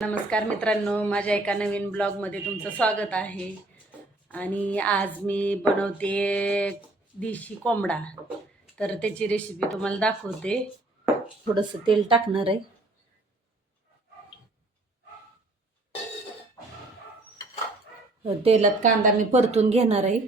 नमस्कार मित्रांनो, माझ्या एका नवीन ब्लॉगमध्ये तुमचं स्वागत आहे. आणि आज मी बनवते देशी कोंबडा. तर त्याची रेसिपी तुम्हाला दाखवते. थोडंसं तेल टाकणार आहे. तेलात कांदा मी परतून घेणार आहे.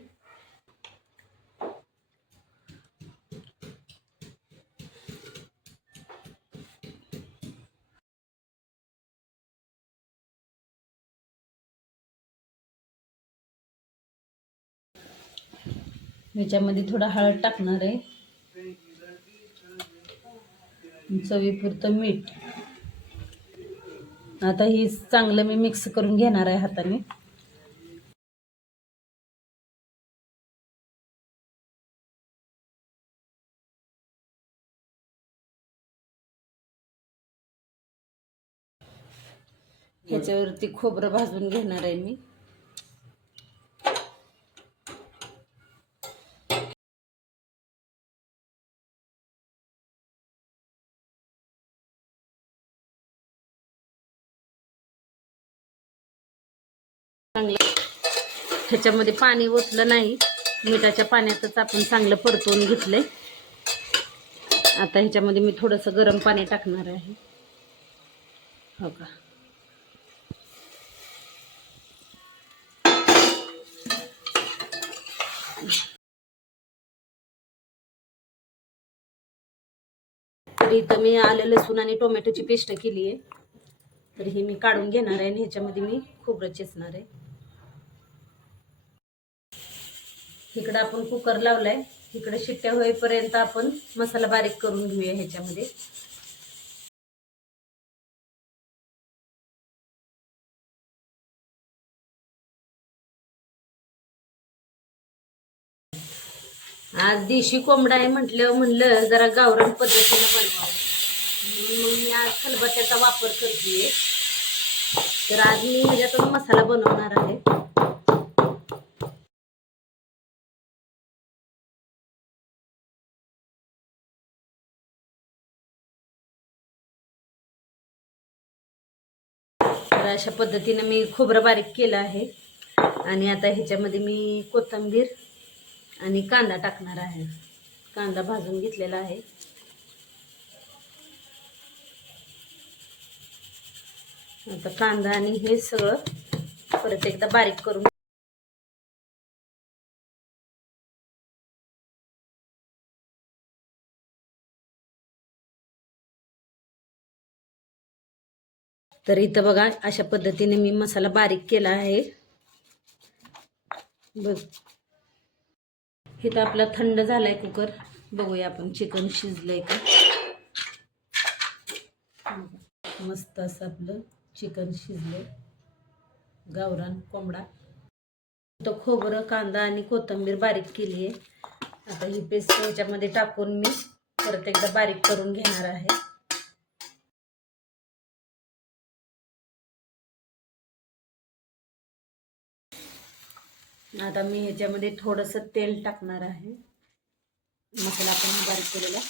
ह्याच्यामध्ये थोडा हळद टाकणार आहे, चवीपुरतं मीठ. आता ही चांगलं मी मिक्स करून घेणार आहे हाताने. ह्याच्यावरती खोबरं भाजून घेणार आहे मी. चांगलं ह्याच्यामध्ये पाणी ओतलं नाही, मिठाच्या पाण्यातच आपण चांगलं परतवून घेतलंय. आता ह्याच्यामध्ये मी थोडंसं गरम पाणी टाकणार आहे. हो का, तर इथं मी आलं लसूण आणि टोमॅटोची पेस्ट केली आहे. तर ही मी काढून घेणार आहे आणि ह्याच्यामध्ये मी खोबरं चेचणार आहे. इकडं आपण कुकर लावलाय. इकडे शिट्ट्या होईपर्यंत आपण मसाला बारीक करून घेऊया ह्याच्यामध्ये. आज देशी कोंबडा आहे म्हणलं जरा गावरान पद्धतीने बनवावं, म्हणून मी आज खलबत्त्याचा वापर करते. तर आज मी ह्याच्यातून मसाला बनवणार आहे. तर अशा पद्धतीने मी खोबरं बारीक केलं आहे. आणि आता ह्याच्यामध्ये मी कोथिंबीर आणि कांदा टाकणार आहे. कांदा भाजून घेतलेला आहे. आता कांदा आणि हे सगळं परत एकदा बारीक करून. तर इथं बघा, अशा पद्धतीने मी मसाला बारीक केला आहे. बघ, इथं आपला थंड झालाय कुकर. बघूया आपण चिकन शिजलंय का. मस्त असं आपलं चिकन शिजलंय, गावरान कोंबडा. तो खोबरं, कांदा आणि कोथिंबीर बारीक केली आहे. आता ही पेस्ट ह्याच्यामध्ये टाकून मी परत एकदा बारीक करून घेणार आहे. आता मी ह्याच्यामध्ये थोडंसं तेल टाकणार आहे. मसाला आपण बारीक केलेला.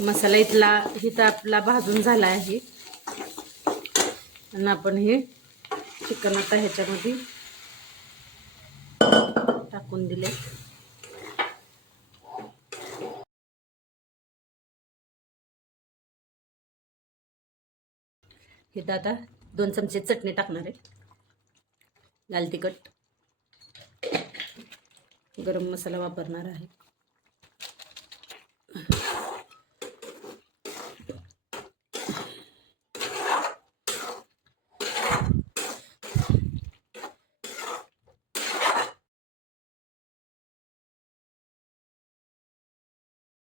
मसाला इथं आपला भाजून झाला आहे. आणि आपण हे चिकन आता ह्याच्यामध्ये टाकून दिले. इथं आता 2 चमचे चटणी टाकणार आहे. लाल तिखट, गरम मसाला वापरणार आहे.